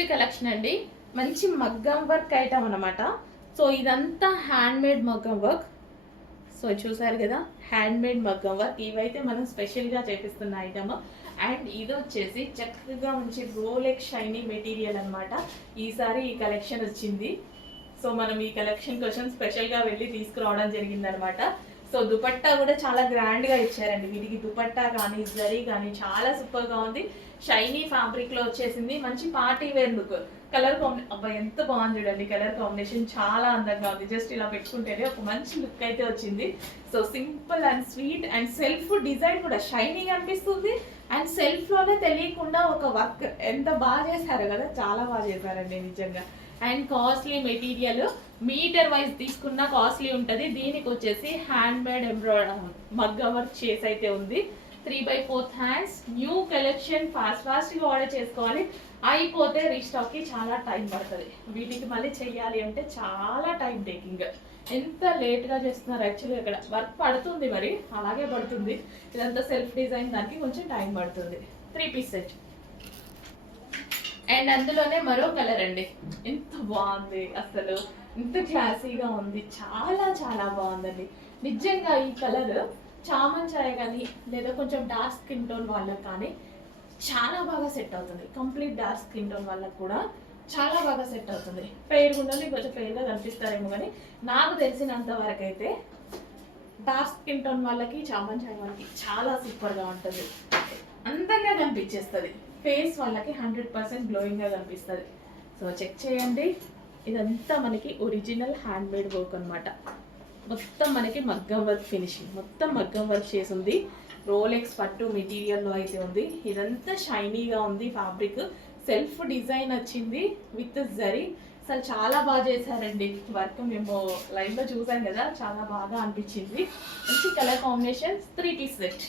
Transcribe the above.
Next collection అండి, మంచి మగ్గం వర్క్ ఐటమ్ అనమాట. సో ఇదంతా హ్యాండ్ మేడ్ మగ్గం వర్క్. సో చూసారు కదా, హ్యాండ్ మేడ్ మగ్గం వర్క్. ఇవైతే మనం స్పెషల్గా చేపిస్తున్న ఐటమ్. అండ్ ఇది వచ్చేసి చక్కగా మంచి రోలెక్ షైనీ మెటీరియల్ అనమాట. ఈసారి ఈ కలెక్షన్ వచ్చింది. సో మనం ఈ కలెక్షన్ కోసం స్పెషల్గా వెళ్ళి తీసుకురావడం జరిగిందనమాట. సో దుపట్టా కూడా చాలా గ్రాండ్గా ఇచ్చారండి. వీటికి దుపట్టా కానీ జరీ కానీ చాలా సూపర్గా ఉంది. షైనీ ఫ్యాబ్రిక్లో వచ్చేసింది. మంచి party wear look. Colour combination అబ్బా ఎంత బాగుంది చూడండి. కలర్ కాంబినేషన్ చాలా అందంగా ఉంది. జస్ట్ ఇలా పెట్టుకుంటేనే ఒక మంచి లుక్ అయితే వచ్చింది. So simple and sweet and self design కూడా షైనీగా అనిపిస్తుంది. అండ్ సెల్ఫ్లోనే తెలియకుండా ఒక వర్క్ ఎంత బాగా చేశారు కదా, చాలా బాగా చేశారండి నిజంగా. And costly material, metre wise తీసుకున్న కాస్ట్లీ ఉంటుంది. దీనికి వచ్చేసి హ్యాండ్ మేడ్ మగ్గం వర్క్ చేసి అయితే ఉంది. 3/4 హ్యాండ్స్. న్యూ కలెక్షన్ ఫాస్ట్గా ఆర్డర్ చేసుకోవాలి. అయిపోతే రీస్టాక్కి చాలా టైం పడుతుంది. వీటికి మళ్ళీ చెయ్యాలి అంటే చాలా టైం టేకింగ్. ఎంత లేట్గా చేస్తున్నారు యాక్చువల్లీ. అక్కడ వర్క్ పడుతుంది, మరి అలాగే పడుతుంది. ఇదంతా సెల్ఫ్ డిజైన్, దానికి కొంచెం టైం పడుతుంది. 3 పీస్ సెట్. అండ్ అందులోనే మరో కలర్ అండి. ఎంత బాగుంది అసలు, ఎంత క్లాసీగా ఉంది. చాలా చాలా బాగుందండి నిజంగా. ఈ కలర్ చామన్ చాయ్ కానీ లేదా కొంచెం డార్క్ స్కిన్ టోన్ వాళ్ళకి కానీ చాలా బాగా సెట్ అవుతుంది. కంప్లీట్ డార్క్ స్కిన్ టోన్ వాళ్ళకి కూడా చాలా బాగా సెట్ అవుతుంది. ఫెయిర్ ఉండాలి, కొంచెం ఫెయిర్గా కనిపిస్తారేమో, కానీ నాకు తెలిసినంత వరకు అయితే డార్క్ స్కిన్ టోన్ వాళ్ళకి చామన్ చాయ్ వాళ్ళకి చాలా సూపర్గా ఉంటుంది. అందంగా కనిపించేస్తుంది. ఫేస్ వాళ్ళకి 100% గ్లోయింగ్గా కనిపిస్తుంది. సో చెక్ చేయండి. ఇదంతా మనకి ఒరిజినల్ హ్యాండ్ మేడ్ వర్క్ అనమాట. మొత్తం మనకి మగ్గం వర్క్ ఫినిషింగ్, మొత్తం మగ్గం వర్క్ చేసి ఉంది. రోలెక్స్ పట్టు మెటీరియల్లో అయితే ఉంది. ఇదంతా షైనీగా ఉంది. ఫ్యాబ్రిక్ సెల్ఫ్ డిజైన్ వచ్చింది విత్ జరీ. అసలు చాలా బాగా చేశారండి వర్క్. మేము లైవ్లో చూసాం కదా, చాలా బాగా అనిపించింది. మంచి కలర్ కాంబినేషన్. 3 piece set.